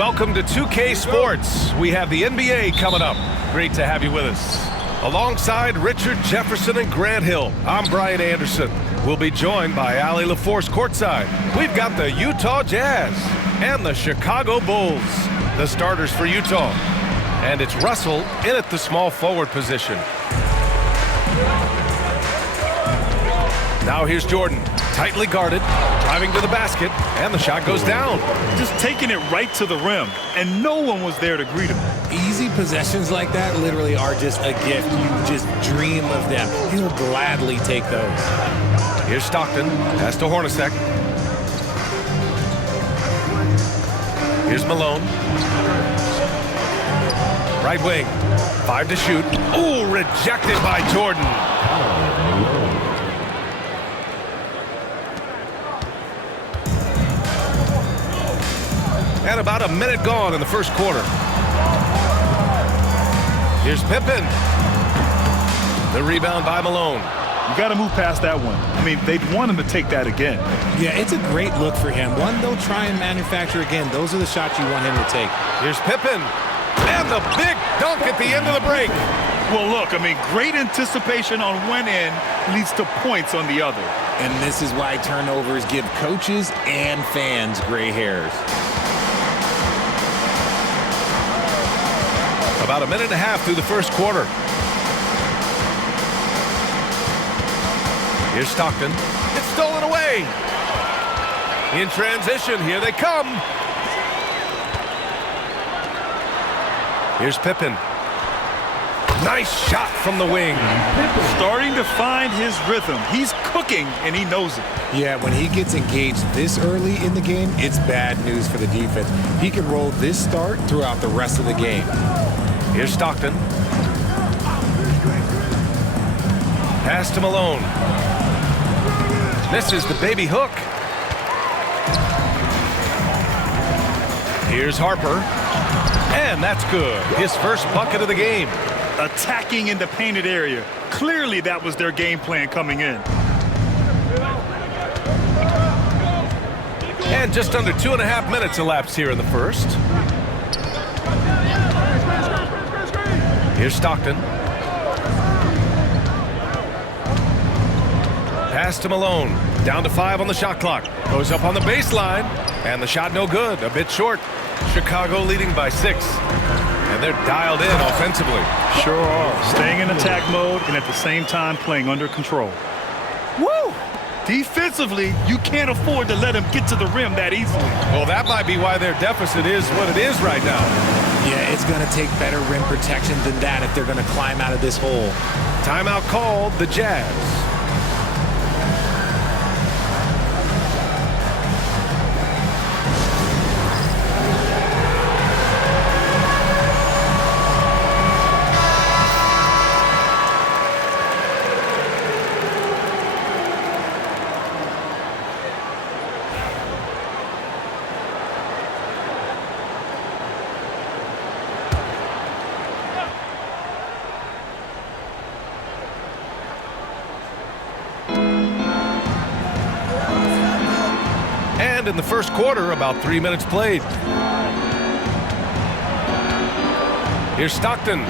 Welcome to 2K Sports. We have the NBA coming up. Great to have you with us. Alongside Richard Jefferson and Grant Hill, I'm Brian Anderson. We'll be joined by Allie LaForce courtside. We've got the Utah Jazz and the Chicago Bulls, the starters for Utah. And it's Russell in at the small forward position. Now here's Jordan, tightly guarded, driving to the basket, and the shot goes down. Just taking it right to the rim, and no one was there to greet him. Easy possessions like that literally are just a gift. You just dream of them. He'll gladly take those. Here's Stockton, pass to Hornacek. Here's Malone. Right wing, 5 to shoot. Ooh, rejected by Jordan. And about a minute gone in the first quarter. Here's Pippen. The rebound by Malone. You got to move past that one. I mean, they'd want him to take that again. Yeah, it's a great look for him. One they'll try and manufacture again. Those are the shots you want him to take. Here's Pippen. And the big dunk at the end of the break. Well, look, I mean, great anticipation on one end leads to points on the other. And this is why turnovers give coaches and fans gray hairs. About a minute and a half through the first quarter. Here's Stockton. It's stolen away. In transition, here they come. Here's Pippen. Nice shot from the wing. Starting to find his rhythm. He's cooking, and he knows it. Yeah, when he gets engaged this early in the game, it's bad news for the defense. He can roll this start throughout the rest of the game. Here's Stockton. Pass to Malone. Misses the baby hook. Here's Harper. And that's good. His first bucket of the game. Attacking in the painted area. Clearly that was their game plan coming in. And just under 2.5 minutes elapsed here in the first. Here's Stockton. Pass to Malone. Down to 5 on the shot clock. Goes up on the baseline. And the shot no good. A bit short. Chicago leading by 6. And they're dialed in offensively. Sure are. Staying in attack mode and at the same time playing under control. Woo! Defensively, you can't afford to let him get to the rim that easily. Well, that might be why their deficit is what it is right now. Yeah, it's going to take better rim protection than that if they're going to climb out of this hole. Timeout called, the Jazz. And in the first quarter, about 3 minutes played. Here's Stockton.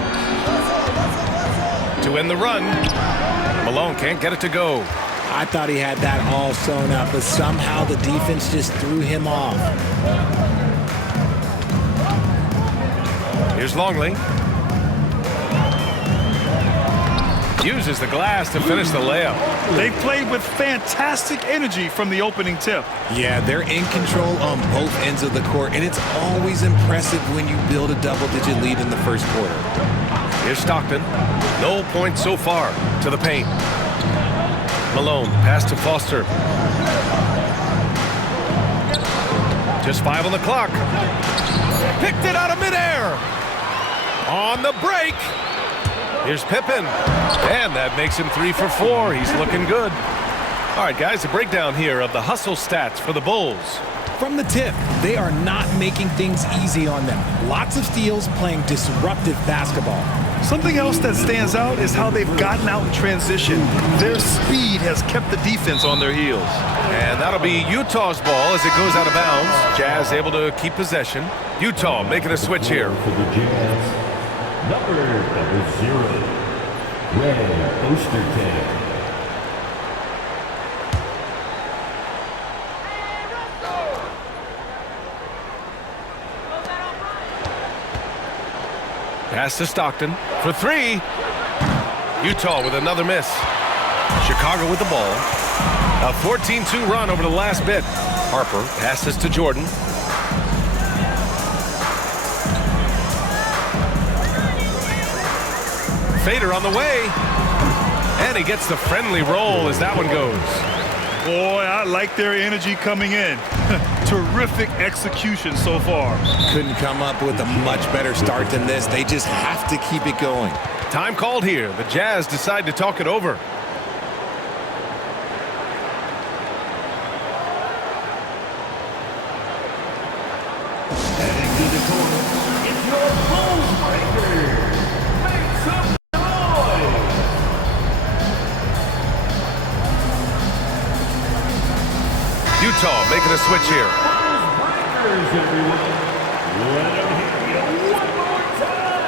To end the run. Malone can't get it to go. I thought he had that all sewn up, but somehow the defense just threw him off. Here's Longley. Uses the glass to finish the layup. They played with fantastic energy from the opening tip. Yeah, they're in control on both ends of the court, and it's always impressive when you build a double-digit lead in the first quarter. Here's Stockton. No points so far. To the paint. Malone, pass to Foster. Just 5 on the clock. Picked it out of midair. On the break. Here's Pippen. And that makes him 3 for 4. He's looking good. All right, guys, a breakdown here of the hustle stats for the Bulls. From the tip, they are not making things easy on them. Lots of steals, playing disruptive basketball. Something else that stands out is how they've gotten out in transition. Their speed has kept the defense on their heels. And that'll be Utah's ball as it goes out of bounds. Jazz able to keep possession. Utah making a switch here. For the Jazz, number 0, Ray Ostertag. Pass to Stockton for 3. Utah with another miss. Chicago with the ball. A 14-2 run over the last bit. Harper passes to Jordan. Fader on the way. And he gets the friendly roll as that one goes. Boy, I like their energy coming in. Terrific execution so far. Couldn't come up with a much better start than this. They just have to keep it going. Time called here. The Jazz decide to talk it over. Heading to the corner, it's your Bulls Breakers. Make some noise! Utah making a switch here. Breakers, everyone. Let them hear you one more time.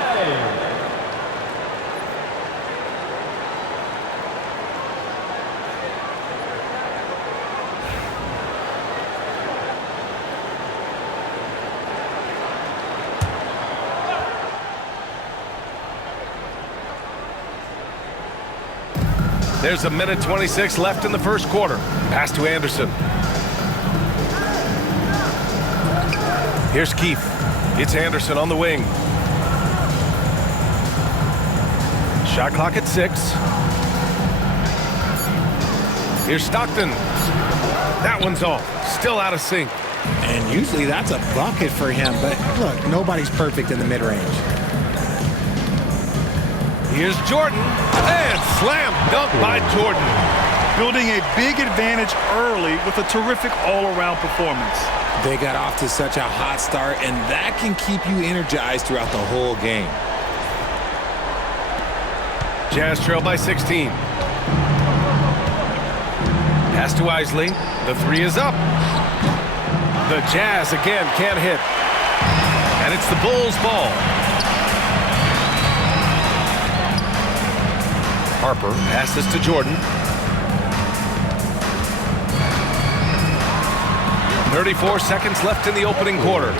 There's a minute 26 left in the first quarter. Pass to Anderson. Here's Keith. It's Anderson on the wing. Shot clock at 6. Here's Stockton. That one's off. Still out of sync. And usually that's a bucket for him, but look, nobody's perfect in the mid-range. Here's Jordan. And slam dunk by Jordan. Building a big advantage early with a terrific all-around performance. They got off to such a hot start, and that can keep you energized throughout the whole game. Jazz trail by 16. Pass to Isley. The 3 is up. The Jazz again can't hit. And it's the Bulls' ball. Harper passes to Jordan. 34 seconds left in the opening quarter.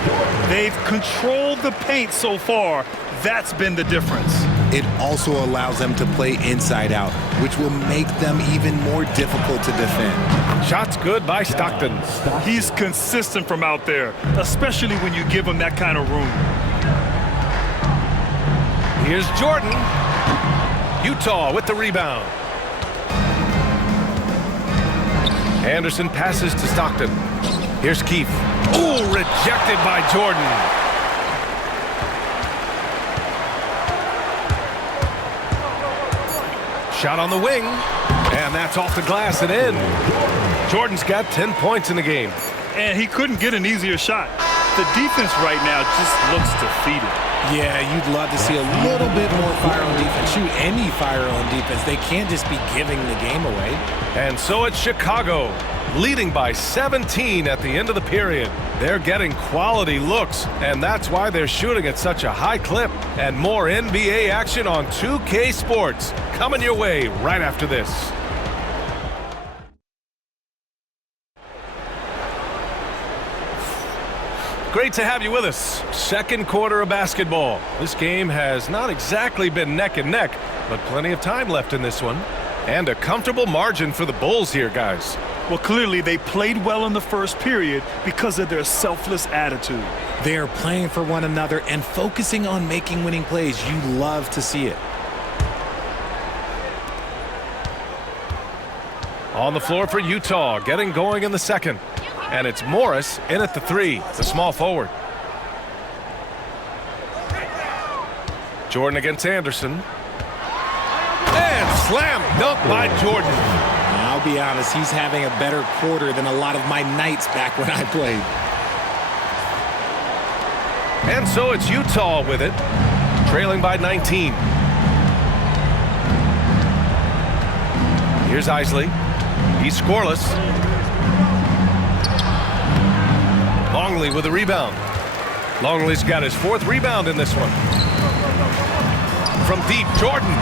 They've controlled the paint so far. That's been the difference. It also allows them to play inside out, which will make them even more difficult to defend. Shots good by Stockton. He's consistent from out there, especially when you give him that kind of room. Here's Jordan. Utah with the rebound. Anderson passes to Stockton. Here's Keith. Ooh, rejected by Jordan. Shot on the wing, and that's off the glass and in. Jordan's got 10 points in the game. And he couldn't get an easier shot. The defense right now just looks defeated. Yeah, you'd love to see a little bit more fire on defense. Shoot, any fire on defense. They can't just be giving the game away. And so it's Chicago, leading by 17 at the end of the period. They're getting quality looks, and that's why they're shooting at such a high clip. And more NBA action on 2K Sports coming your way right after this. Great to have you with us. Second quarter of basketball. This game has not exactly been neck and neck, but plenty of time left in this one. And a comfortable margin for the Bulls here, guys. Well, clearly they played well in the first period because of their selfless attitude. They are playing for one another and focusing on making winning plays. You love to see it. On the floor for Utah, getting going in the second. And it's Morris in at the 3, the small forward. Jordan against Anderson. And slam dunk by Jordan. I'll be honest, he's having a better quarter than a lot of my nights back when I played. And so it's Utah with it, trailing by 19. Here's Isley. He's scoreless. Longley with a rebound. Longley's got his 4th rebound in this one. From deep, Jordan.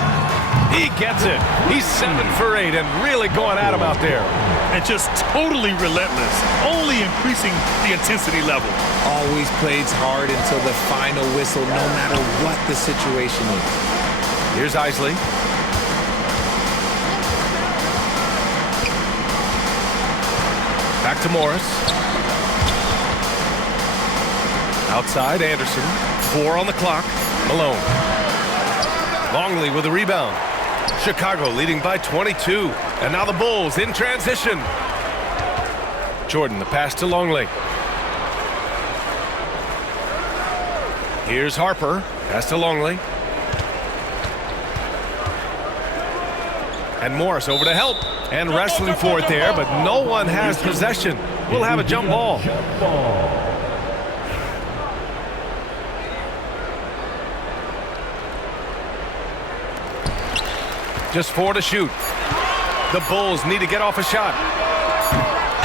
He gets it. He's 7 for 8 and really going at him out there. And just totally relentless, only increasing the intensity level. Always plays hard until the final whistle, no matter what the situation is. Here's Isley. Back to Morris. Outside, Anderson. 4 on the clock. Malone. Longley with a rebound. Chicago leading by 22. And now the Bulls in transition. Jordan, the pass to Longley. Here's Harper. Pass to Longley. And Morris over to help. And wrestling for it there, but no one has possession. We'll have a jump ball. Just 4 to shoot. The Bulls need to get off a shot.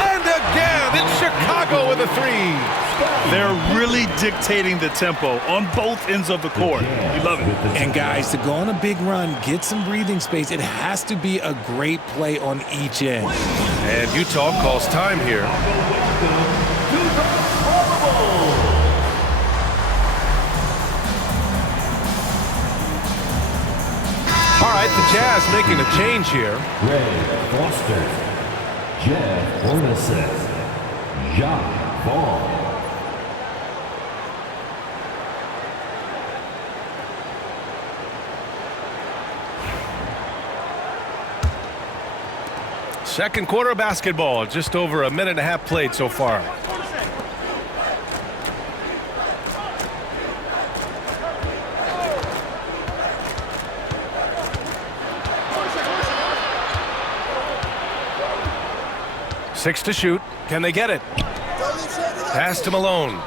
And again, it's Chicago with a 3. They're really dictating the tempo on both ends of the court. You love it. And guys, to go on a big run, get some breathing space, it has to be a great play on each end. And Utah calls time here. All right, the Jazz making a change here. Ray Foster, Jeff Hornacek, Jacques Vaughn. Second quarter of basketball, just over a minute and a half played so far. Six to shoot. Can they get it? Pass to Malone.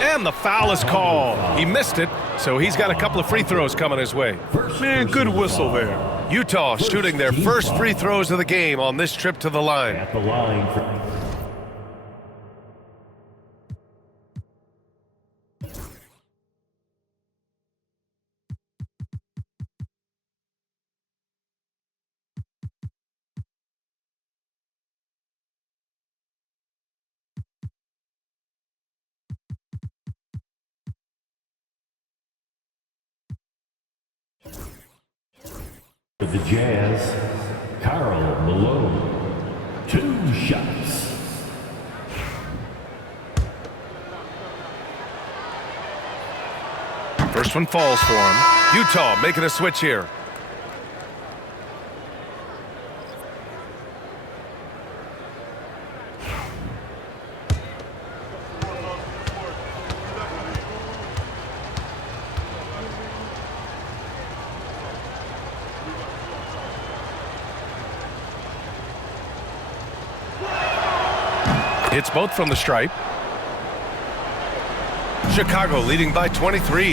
And the foul is called. He missed it, so he's got a couple of free throws coming his way. Man, good whistle there. Utah shooting their first free throws of the game on this trip to the line. At the line for the Jazz, Karl Malone, 2 shots. First one falls for him. Utah making a switch here. It's both from the stripe. Chicago leading by 23.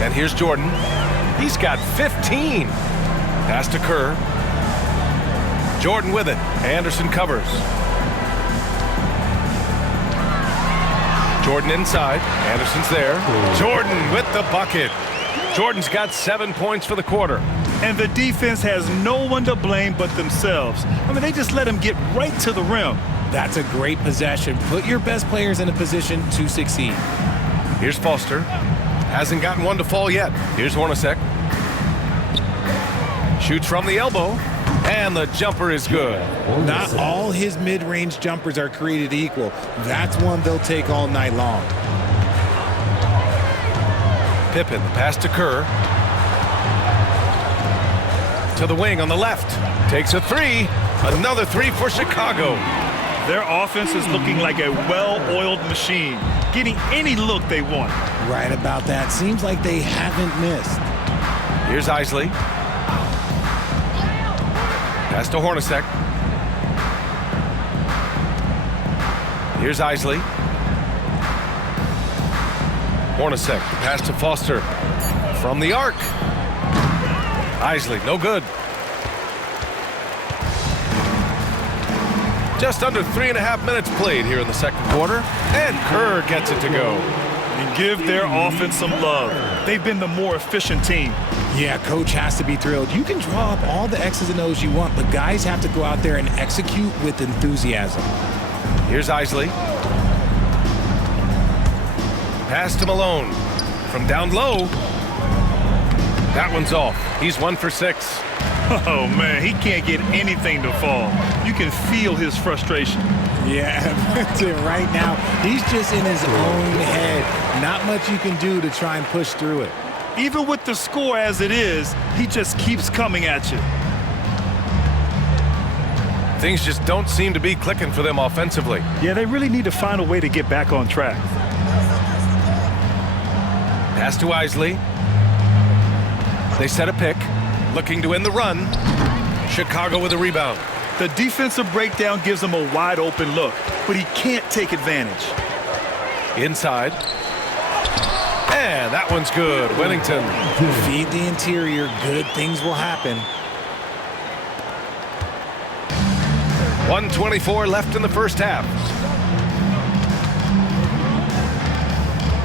And here's Jordan. He's got 15. Pass to Kerr. Jordan with it. Anderson covers. Jordan inside. Anderson's there. Jordan with the bucket. Jordan's got 7 points for the quarter. And the defense has no one to blame but themselves. I mean, they just let him get right to the rim. That's a great possession. Put your best players in a position to succeed. Here's Foster. Hasn't gotten one to fall yet. Here's Hornacek. Shoots from the elbow. And the jumper is good. Not all his mid-range jumpers are created equal. That's one they'll take all night long. Pippen, the pass to Kerr. To the wing on the left. Takes a 3. Another 3 for Chicago. Their offense is looking like a well-oiled machine, getting any look they want. Right about that. Seems like they haven't missed. Here's Isley. Pass to Hornacek. Here's Isley. Hornacek, pass to Foster. From the arc. Isley, no good. Just under 3.5 minutes played here in the second quarter, and Kerr gets it to go. And give their offense some love. They've been the more efficient team. Yeah, coach has to be thrilled. You can draw up all the X's and O's you want, but guys have to go out there and execute with enthusiasm. Here's Isley. Pass to Malone. From down low. That one's off. He's 1 for 6. Oh, man, he can't get anything to fall. You can feel his frustration. Yeah, right now, he's just in his own head. Not much you can do to try and push through it. Even with the score as it is, he just keeps coming at you. Things just don't seem to be clicking for them offensively. Yeah, they really need to find a way to get back on track. Pass to Isley. They set a pick. Looking to end the run. Chicago with a rebound. The defensive breakdown gives him a wide open look, but he can't take advantage. Inside. And that one's good. Wennington. Feed the interior. Good things will happen. 1:24 left in the first half.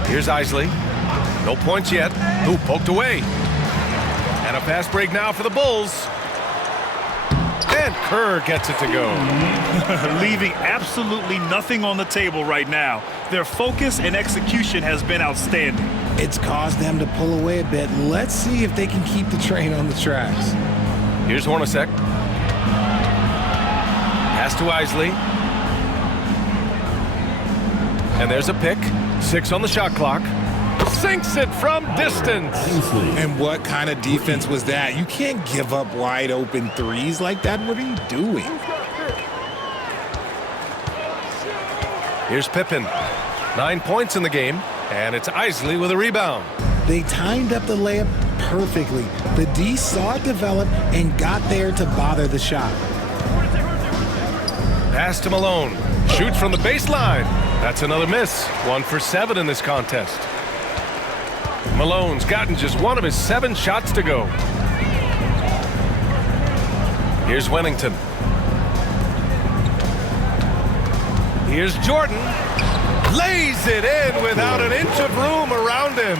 Here's Isley. No points yet. Ooh, poked away. And a fast break now for the Bulls. And Kerr gets it to go. Leaving absolutely nothing on the table right now. Their focus and execution has been outstanding. It's caused them to pull away a bit. Let's see if they can keep the train on the tracks. Here's Hornacek. Pass to Isley. And there's a pick. 6 on the shot clock. Sinks it from distance. And what kind of defense was that? You can't give up wide open threes like that. What are you doing? Here's Pippen. 9 points in the game, and it's Isley with a rebound. They timed up the layup perfectly. The D saw it develop and got there to bother the shot. Pass to Malone. Shoots from the baseline. That's another miss. 1 for 7 in this contest. Malone's gotten just 1 of his 7 shots to go. Here's Wennington. Here's Jordan. Lays it in without an inch of room around him.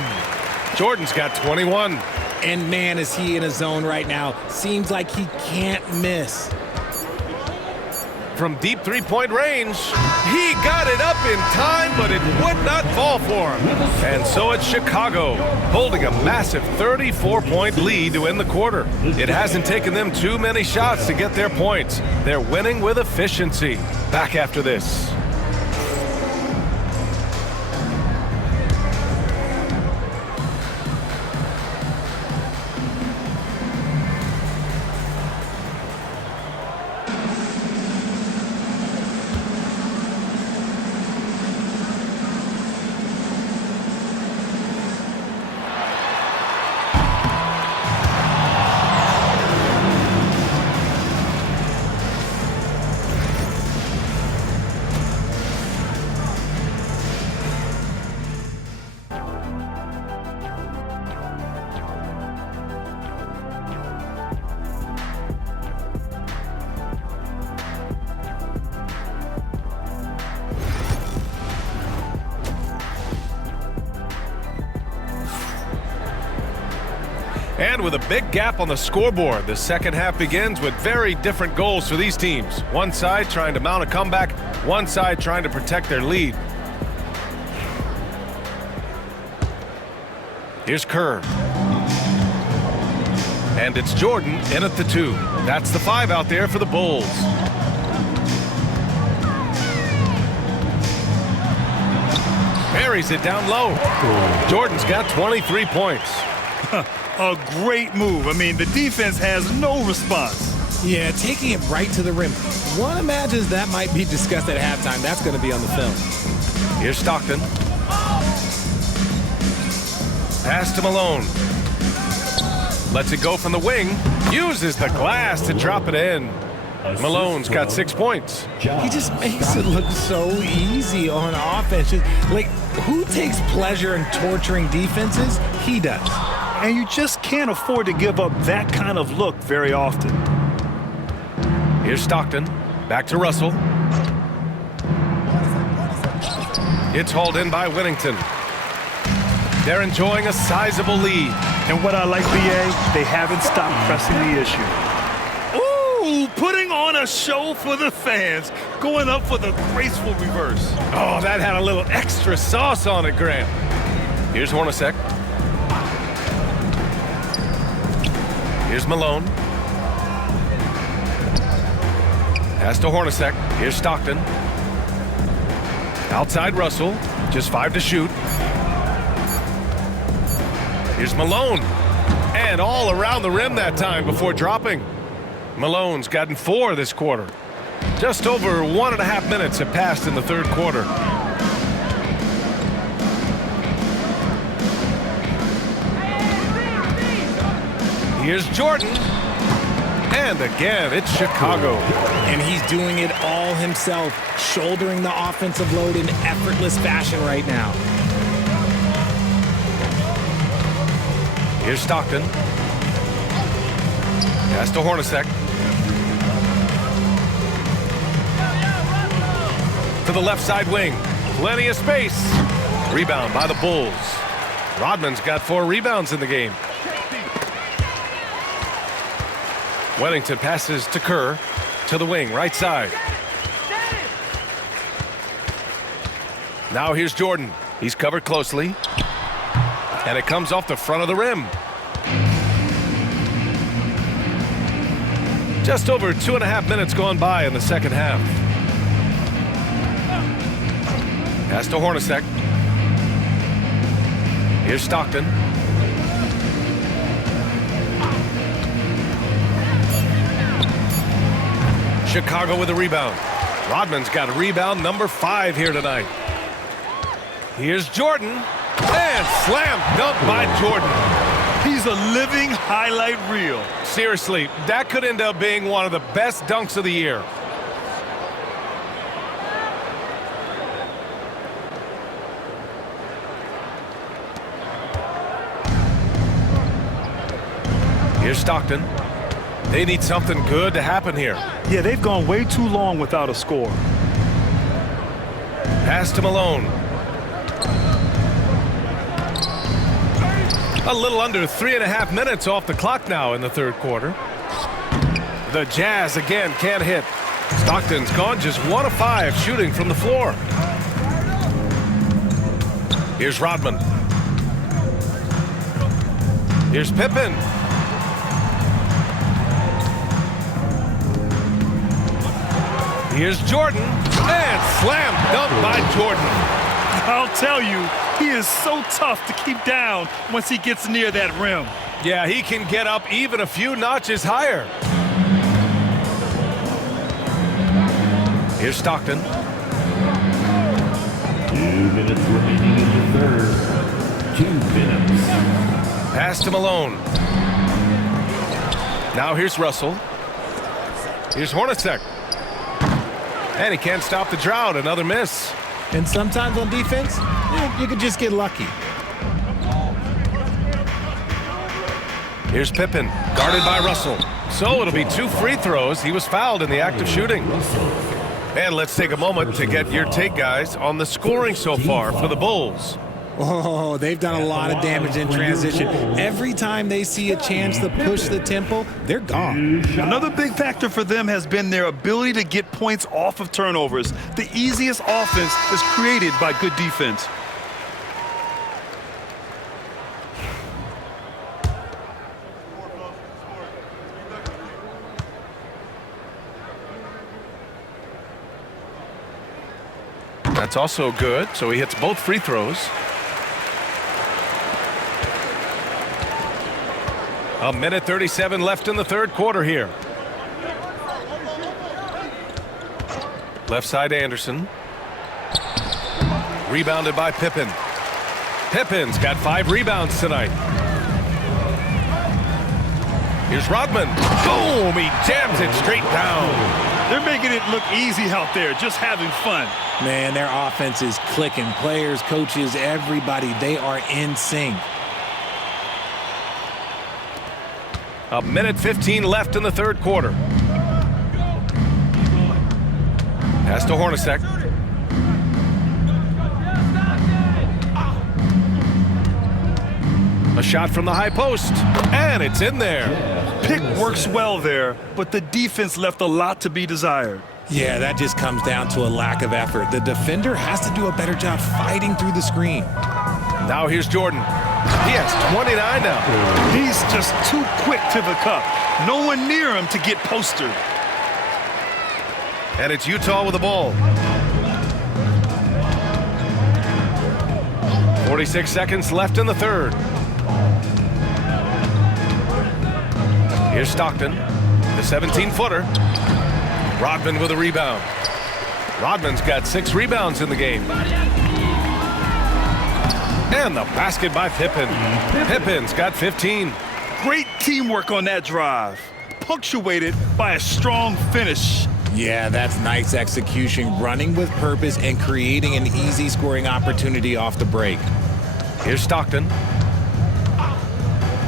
Jordan's got 21. And man, is he in a zone right now. Seems like he can't miss. From deep three-point range, he got it up in time, but it would not fall for him. And so it's Chicago, holding a massive 34-point lead to end the quarter. It hasn't taken them too many shots to get their points. They're winning with efficiency. Back after this. And with a big gap on the scoreboard, the second half begins with very different goals for these teams. One side trying to mount a comeback, one side trying to protect their lead. Here's Kerr. And it's Jordan in at the 2. That's the 5 out there for the Bulls. Buries it down low. Jordan's got 23 points. A great move. I mean, the defense has no response. Yeah, taking it right to the rim. One imagines that might be discussed at halftime. That's going to be on the film. Here's Stockton. Pass to Malone. Lets it go from the wing. Uses the glass to drop it in. Malone's got 6 points. He just makes it look so easy on offense. Like, who takes pleasure in torturing defenses? He does. And you just can't afford to give up that kind of look very often. Here's Stockton. Back to Russell. It's hauled in by Whittington. They're enjoying a sizable lead. And what I like, B.A., they haven't stopped pressing the issue. Ooh, putting on a show for the fans, going up for the graceful reverse. Oh, that had a little extra sauce on it, Grant. Here's Hornacek. Here's Malone. Pass to Hornacek. Here's Stockton. Outside Russell. Just 5 to shoot. Here's Malone. And all around the rim that time before dropping. Malone's gotten 4 this quarter. Just over 1.5 minutes have passed in the third quarter. Here's Jordan. And again, it's Chicago. And he's doing it all himself, shouldering the offensive load in effortless fashion right now. Here's Stockton. Pass to Hornacek. To the left side wing. Plenty of space. Rebound by the Bulls. Rodman's got 4 rebounds in the game. Whittington passes to Kerr. To the wing, right side. Now here's Jordan. He's covered closely. And it comes off the front of the rim. Just over 2.5 minutes gone by in the second half. Pass to Hornacek. Here's Stockton. Chicago with a rebound. Rodman's got a rebound number 5 here tonight. Here's Jordan. And slam dunk by Jordan. He's a living highlight reel. Seriously, that could end up being one of the best dunks of the year. Here's Stockton. They need something good to happen here. Yeah, they've gone way too long without a score. Pass to Malone. A little under 3.5 minutes off the clock now in the third quarter. The Jazz again can't hit. Stockton's gone just 1 of 5 shooting from the floor. Here's Rodman. Here's Pippen. Here's Jordan. And slam dunk by Jordan. I'll tell you, he is so tough to keep down once he gets near that rim. Yeah, he can get up even a few notches higher. Here's Stockton. 2 minutes remaining in the third. 2 minutes. Pass to Malone. Now here's Russell. Here's Hornacek. And he can't stop the drought. Another miss. And sometimes on defense, you could just get lucky. Here's Pippen, guarded by Russell. So it'll be 2 free throws. He was fouled in the act of shooting. And let's take a moment to get your take, guys, on the scoring so far for the Bulls. Oh, they've done a lot of damage in transition. Every time they see a chance to push the tempo, they're gone. Another big factor for them has been their ability to get points off of turnovers. The easiest offense is created by good defense. That's also good, so he hits both free throws. A minute 37 left in the third quarter here. Left side Anderson. Rebounded by Pippen. Pippen's got 5 rebounds tonight. Here's Rodman. Boom! He jams it straight down. They're making it look easy out there, just having fun. Man, their offense is clicking. Players, coaches, everybody, they are in sync. A minute 15 left in the third quarter. Pass to Hornacek. A shot from the high post, and it's in there. Pick works well there, but the defense left a lot to be desired. Yeah, that just comes down to a lack of effort. The defender has to do a better job fighting through the screen. Now here's Jordan. He has 29 now. He's just too quick to the cup. No one near him to get posted. And it's Utah with the ball. 46 seconds left in the third. Here's Stockton, the 17-footer. Rodman with a rebound. Rodman's got 6 rebounds in the game. And the basket by Pippen. Pippen's got 15. Great teamwork on that drive, punctuated by a strong finish. Yeah, that's nice execution, running with purpose and creating an easy scoring opportunity off the break. Here's Stockton.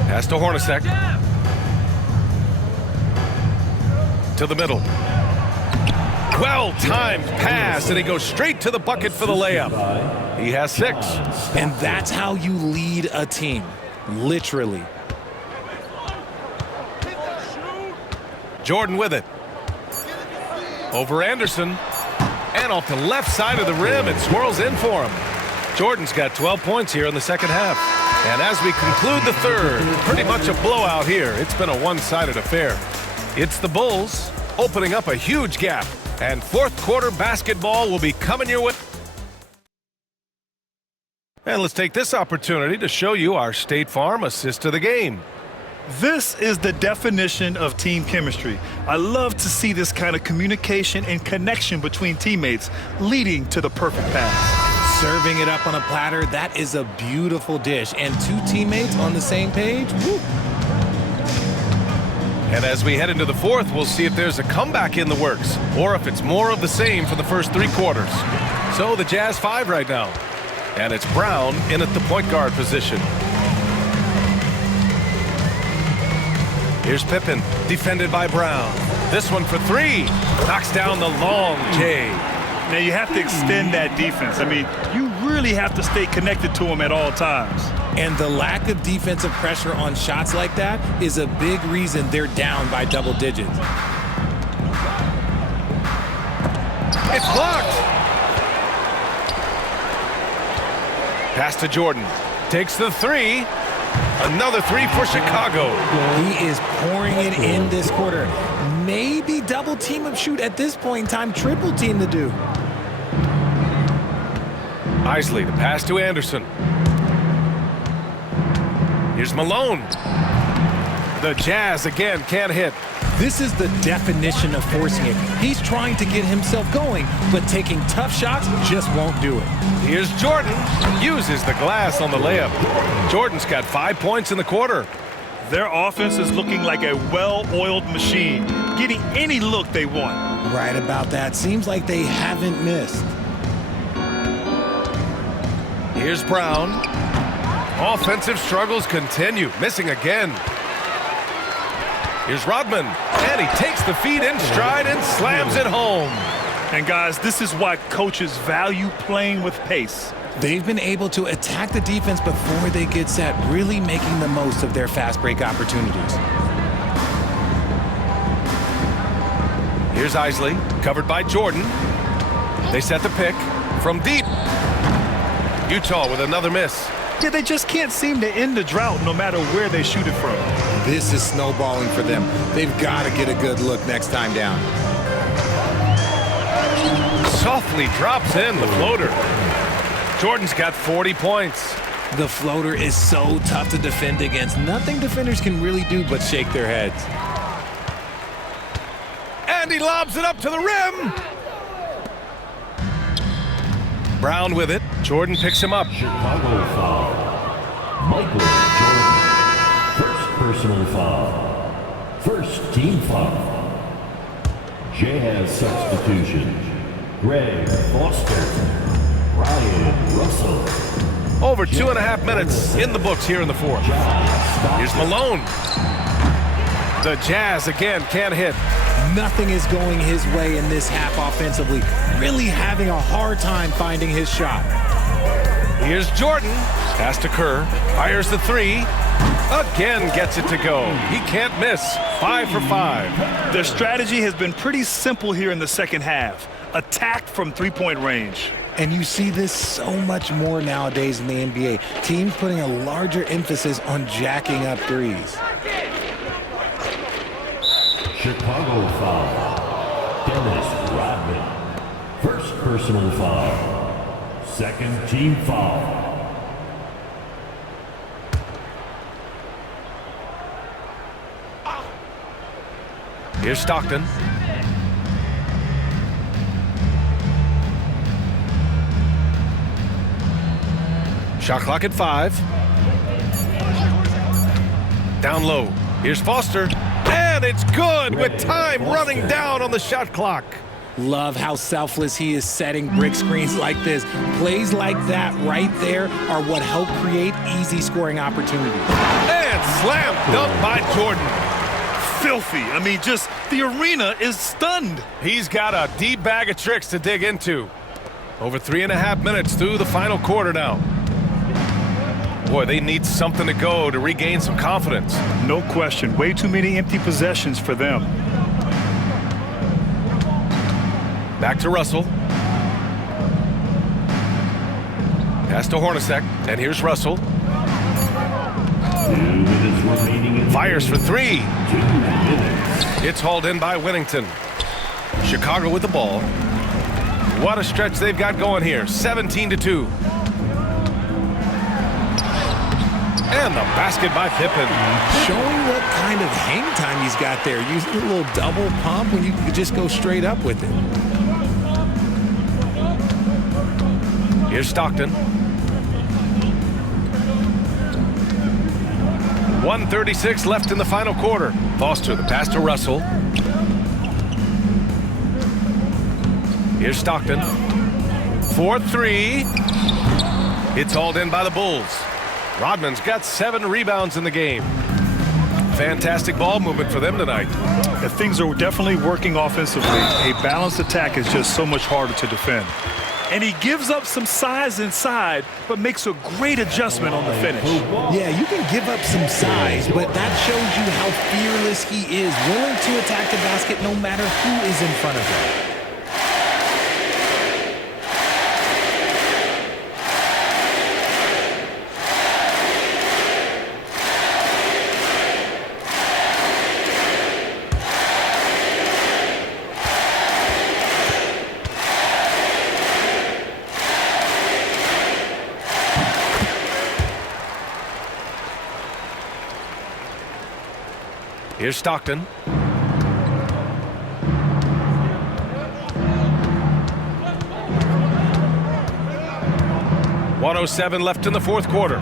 Pass to Hornacek. To the middle. Well-timed pass, and he goes straight to the bucket for the layup. He has 6. And that's how you lead a team, literally. Jordan with it. Over Anderson. And off the left side of the rim, it swirls in for him. Jordan's got 12 points here in the second half. And as we conclude the third, pretty much a blowout here. It's been a one-sided affair. It's the Bulls opening up a huge gap. And fourth quarter basketball will be coming your way. And let's take this opportunity to show you our State Farm assist of the game. This is the definition of team chemistry. I love to see this kind of communication and connection between teammates leading to the perfect pass. Serving it up on a platter, that is a beautiful dish. And 2 teammates on the same page, woo. And as we head into the fourth, we'll see if there's a comeback in the works or if it's more of the same for the first 3 quarters. So the Jazz 5 right now. And it's Brown in at the point guard position. Here's Pippen, defended by Brown. This one for 3. Knocks down the long J. Now you have to extend that defense. I mean, you really have to stay connected to him at all times. And the lack of defensive pressure on shots like that is a big reason they're down by double digits. It's blocked. Pass to Jordan. Takes the 3. Another 3 for Chicago. He is pouring it in this quarter. Maybe double team up shoot at this point in time, triple team to do. Isley, the pass to Anderson. Here's Malone. The Jazz again can't hit. This is the definition of forcing it. He's trying to get himself going, but taking tough shots just won't do it. Here's Jordan. Uses the glass on the layup. Jordan's got 5 points in the quarter. Their offense is looking like a well-oiled machine, getting any look they want. Right about that. Seems like they haven't missed. Here's Brown. Offensive struggles continue. Missing again. Here's Rodman. And he takes the feed in stride and slams it home. And guys, this is why coaches value playing with pace. They've been able to attack the defense before they get set, really making the most of their fast break opportunities. Here's Isley, covered by Jordan. They set the pick from deep. Utah with another miss. Yeah, they just can't seem to end the drought no matter where they shoot it from. This is snowballing for them. They've got to get a good look next time down. Softly drops in the floater. Jordan's got 40 points. The floater is so tough to defend against. Nothing defenders can really do but shake their heads. And he lobs it up to the rim. Brown with it. Jordan picks him up. Chicago foul. Michael Jordan. First personal foul. First team foul. Jazz substitution. Greg Foster. Ryan Russell. Over 2.5 minutes in the books here in the fourth. Here's Malone. The Jazz again can't hit. Nothing is going his way in this half offensively. Really having a hard time finding his shot. Here's Jordan. Pass to Kerr. Fires the three. Again gets it to go. He can't miss. 5 for 5. Their strategy has been pretty simple here in the second half. Attack from three-point range. And you see this so much more nowadays in the NBA. Teams putting a larger emphasis on jacking up threes. Chicago foul. Dennis Rodman. First personal foul. Second team foul. Here's Stockton. Shot clock at 5. Down low. Here's Foster. And it's good with time running down on the shot clock. Love how selfless he is setting brick screens like this. Plays like that right there are what help create easy scoring opportunities. And slam dunk by Jordan. Filthy. I mean, just the arena is stunned. He's got a deep bag of tricks to dig into. Over 3.5 minutes through the final quarter now. Boy, they need something to go to regain some confidence. No question. Way too many empty possessions for them. Back to Russell. Pass to Hornacek. And here's Russell. 2 minutes remaining in the Fires for 3. 2 minutes. It's hauled in by Whittington. Chicago with the ball. What a stretch they've got going here. 17-2. And the basket by Pippen. Showing what kind of hang time he's got there. Using a little double pump when you could just go straight up with it. Here's Stockton. 1:36 left in the final quarter. Foster, the pass to Russell. Here's Stockton. 4-3. It's hauled in by the Bulls. Rodman's got 7 rebounds in the game. Fantastic ball movement for them tonight. And things are definitely working offensively. A balanced attack is just so much harder to defend. And he gives up some size inside, but makes a great adjustment on the finish. Yeah, you can give up some size, but that shows you how fearless he is, willing to attack the basket no matter who is in front of him. Here's Stockton. .107 left in the fourth quarter.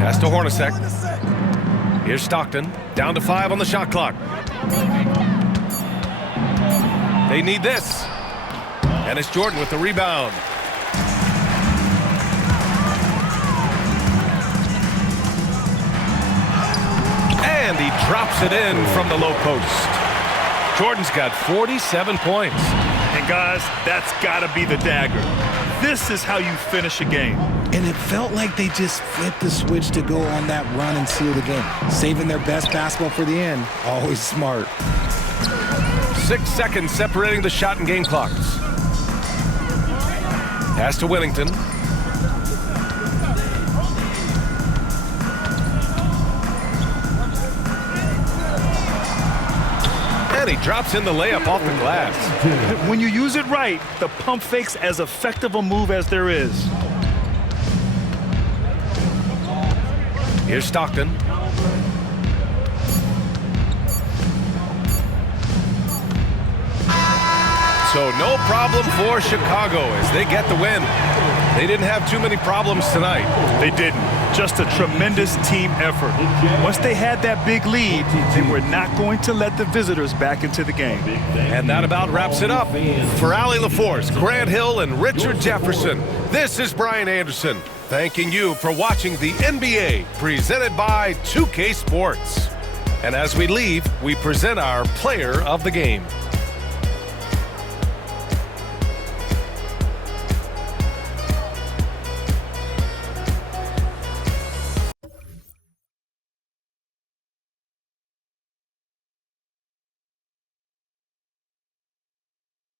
Pass to Hornacek. Here's Stockton. Down to 5 on the shot clock. They need this. And it's Jordan with the rebound. And he drops it in from the low post. Jordan's got 47 points. And guys, that's got to be the dagger. This is how you finish a game. And it felt like they just flipped the switch to go on that run and seal the game. Saving their best basketball for the end. Always smart. 6 seconds separating the shot and game clocks. Pass to Whittington. And he drops in the layup off the glass. When you use it right, the pump fake's as effective a move as there is. Here's Stockton. So no problem for Chicago as they get the win. They didn't have too many problems tonight. They didn't. Just a tremendous team effort. Once they had that big lead, they were not going to let the visitors back into the game. And that about wraps it up. For Allie LaForce, Grant Hill, and Richard Jefferson, this is Brian Anderson. thanking you for watching the NBA presented by 2K Sports. And as we leave, we present our player of the game.